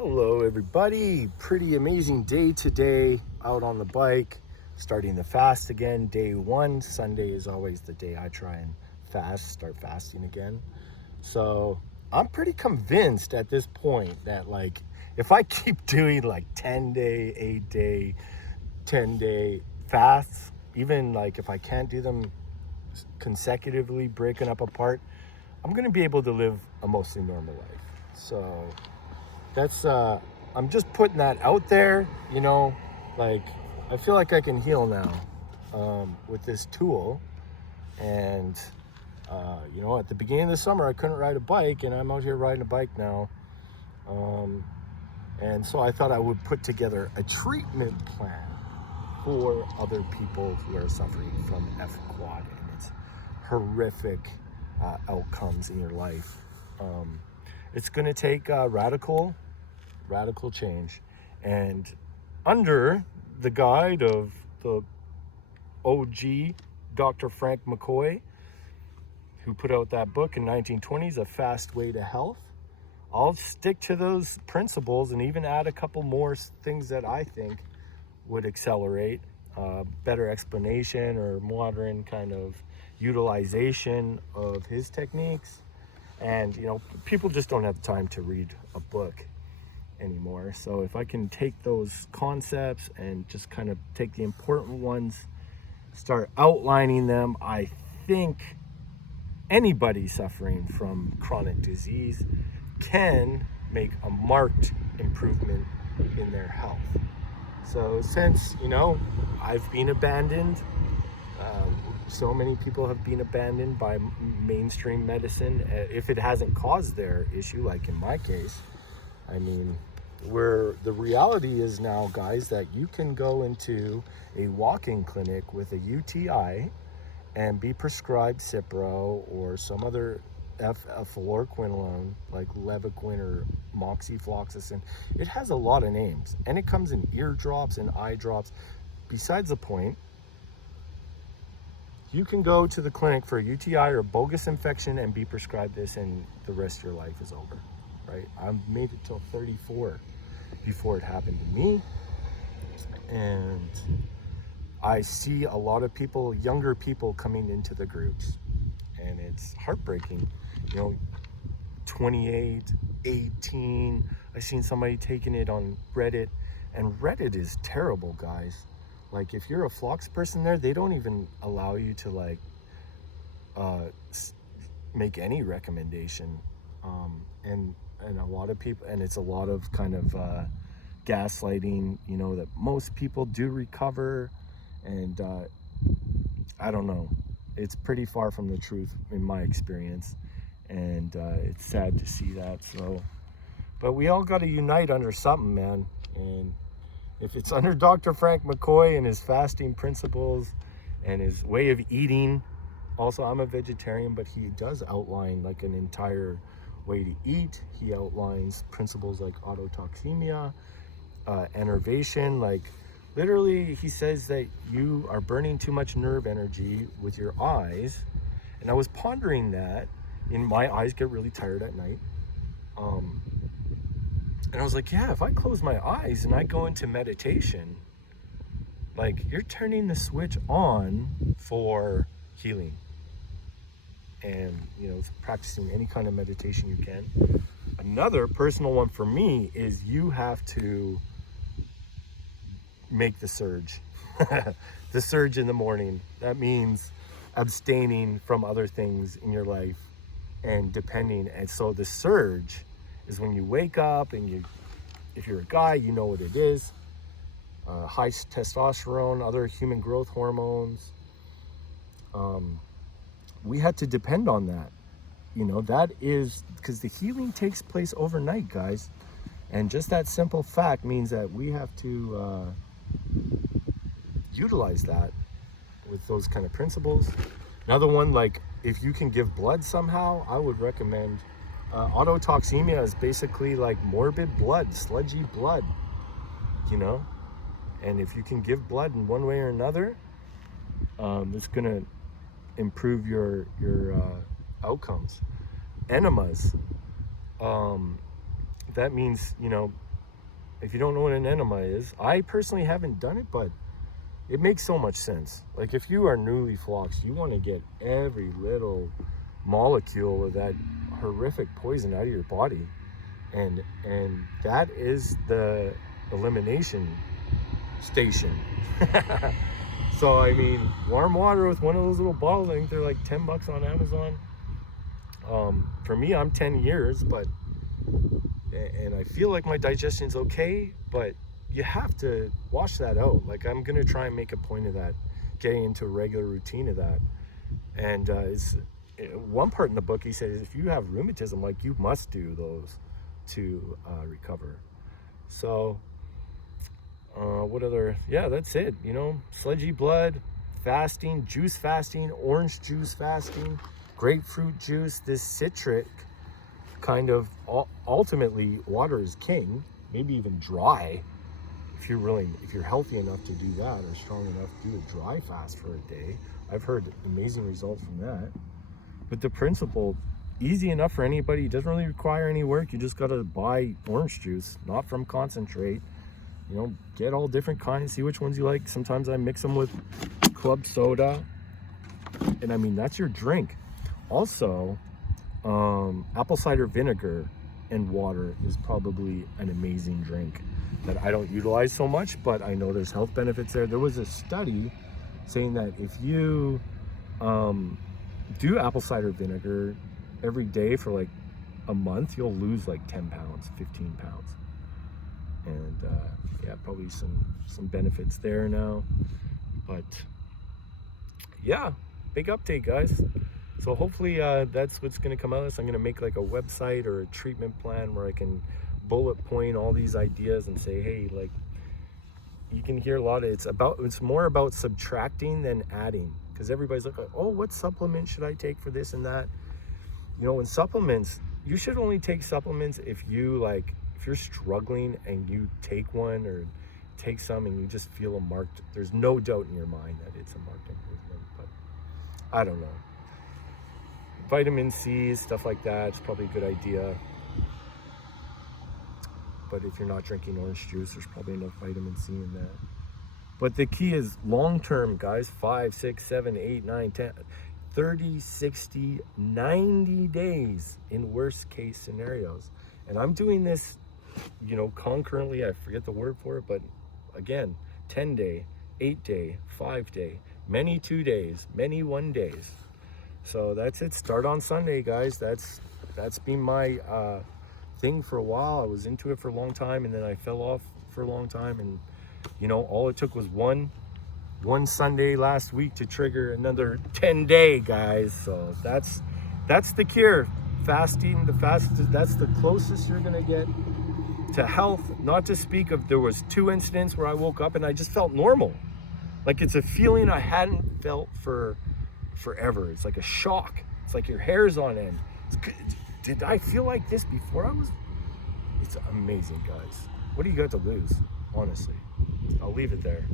Hello everybody, pretty amazing day today out on the bike, starting the fast again, day one. Sunday is always the day I try and start fasting again. So I'm pretty convinced at this point that if I keep doing 10-day, 8-day, 10-day fasts, even if I can't do them consecutively, breaking up apart, I'm gonna be able to live a mostly normal life. So that's I'm just putting that out there, I feel like I can heal now with this tool. And at the beginning of the summer I couldn't ride a bike, and I'm out here riding a bike now. And so I thought I would put together a treatment plan for other people who are suffering from F-quad and its horrific outcomes in your life. It's going to take radical change, and under the guide of the OG Dr. Frank McCoy, who put out that book in 1920s, A Fast Way to Health, I'll stick to those principles and even add a couple more things that I think would accelerate better explanation or modern kind of utilization of his techniques. And people just don't have time to read a book anymore. So if I can take those concepts and just kind of take the important ones, start outlining them, I think anybody suffering from chronic disease can make a marked improvement in their health. So since I've been abandoned, so many people have been abandoned by mainstream medicine, if it hasn't caused their issue, like in my case. I mean, where the reality is now, guys, that you can go into a walk-in clinic with a UTI and be prescribed Cipro or some other fluoroquinolone like Levaquin or moxifloxacin. It has a lot of names, and it comes in ear drops and eye drops. Besides the point, you can go to the clinic for a UTI or a bogus infection and be prescribed this, and the rest of your life is over, right? I made it till 34 before it happened to me. And I see a lot of people, younger people, coming into the groups, and it's heartbreaking. 28, 18. I seen somebody taking it on Reddit, and Reddit is terrible, guys. If you're a Flox person there, they don't even allow you to make any recommendation. And a lot of people, and it's a lot of kind of gaslighting, that most people do recover. And I don't know, it's pretty far from the truth in my experience. And it's sad to see that. So, but we all got to unite under something, man. And if it's under Dr. Frank McCoy and his fasting principles and his way of eating, also I'm a vegetarian, but he does outline an entire way to eat. He outlines principles like autotoxemia, enervation. Literally, he says that you are burning too much nerve energy with your eyes. And I was pondering that. My eyes get really tired at night. And I was like, yeah, if I close my eyes and I go into meditation, you're turning the switch on for healing. And, practicing any kind of meditation you can. Another personal one for me is you have to make the surge. The surge in the morning. That means abstaining from other things in your life and depending. And so the surge is when you wake up and if you're a guy, you know what it is. High testosterone, other human growth hormones. We had to depend on that. That is because the healing takes place overnight, guys. And just that simple fact means that we have to utilize that with those kind of principles. Another one, if you can give blood somehow, I would recommend autotoxemia is basically morbid blood, sludgy blood, and if you can give blood in one way or another, it's gonna improve your outcomes. Enemas, that means If you don't know what an enema is, I personally haven't done it, but it makes so much sense. Like if you are newly floxed, you want to get every little molecule of that horrific poison out of your body, and that is the elimination station. So I mean, warm water with one of those little bottles, I think they're like $10 on Amazon. For me, I'm 10 years, and I feel like my digestion's okay, but you have to wash that out. Like I'm gonna try and make a point of that, getting into a regular routine of that. And it's one part in the book, he says, if you have rheumatism, like you must do those to recover. So what other, yeah, that's it. You know, sludgy blood, fasting, juice fasting, orange juice fasting, grapefruit juice, this citric kind of, ultimately water is king, maybe even dry. If you're healthy enough to do that, or strong enough to do a dry fast for a day. I've heard amazing results from that. But the principle, easy enough for anybody. It doesn't really require any work. You just got to buy orange juice, not from concentrate. You know, get all different kinds, see which ones you like. Sometimes I mix them with club soda. And I mean, that's your drink. Also, apple cider vinegar and water is probably an amazing drink that I don't utilize so much, but I know there's health benefits there. There was a study saying that if you do apple cider vinegar every day for like a month, you'll lose like 10 pounds, 15 pounds. And yeah, probably some benefits there now. But yeah, big update, guys. So hopefully that's what's going to come out of this. I'm going to make like a website or a treatment plan where I can bullet point all these ideas and say, hey, like, you can hear a lot of it's more about subtracting than adding, because everybody's like, oh, what supplement should I take for this and that? You know, in supplements, you should only take supplements if you're struggling and you take one or take some and you just feel there's no doubt in your mind that it's a marked improvement. But I don't know. Vitamin C, stuff like that, it's probably a good idea. But if you're not drinking orange juice, there's probably enough vitamin C in that. But the key is long-term, guys. 5, 6, 7, 8, 9, 10, 30, 60, 90 days in worst case scenarios. And I'm doing this, you know, concurrently. I forget the word for it, but again, 10-day, 8-day, 5-day, many 2 days, many 1 days. So that's it. Start on Sunday, guys. That's been my thing for a while. I was into it for a long time, and then I fell off for a long time, and you know, all it took was one Sunday last week to trigger another 10-day, guys. So that's the cure. Fasting, that's the closest you're gonna get to health. Not to speak of, there was 2 incidents where I woke up and I just felt normal. Like it's a feeling I hadn't felt for forever. It's like a shock. It's like your hair's on end. Did I feel like this before it's amazing, guys. What do you got to lose, honestly? I'll leave it there.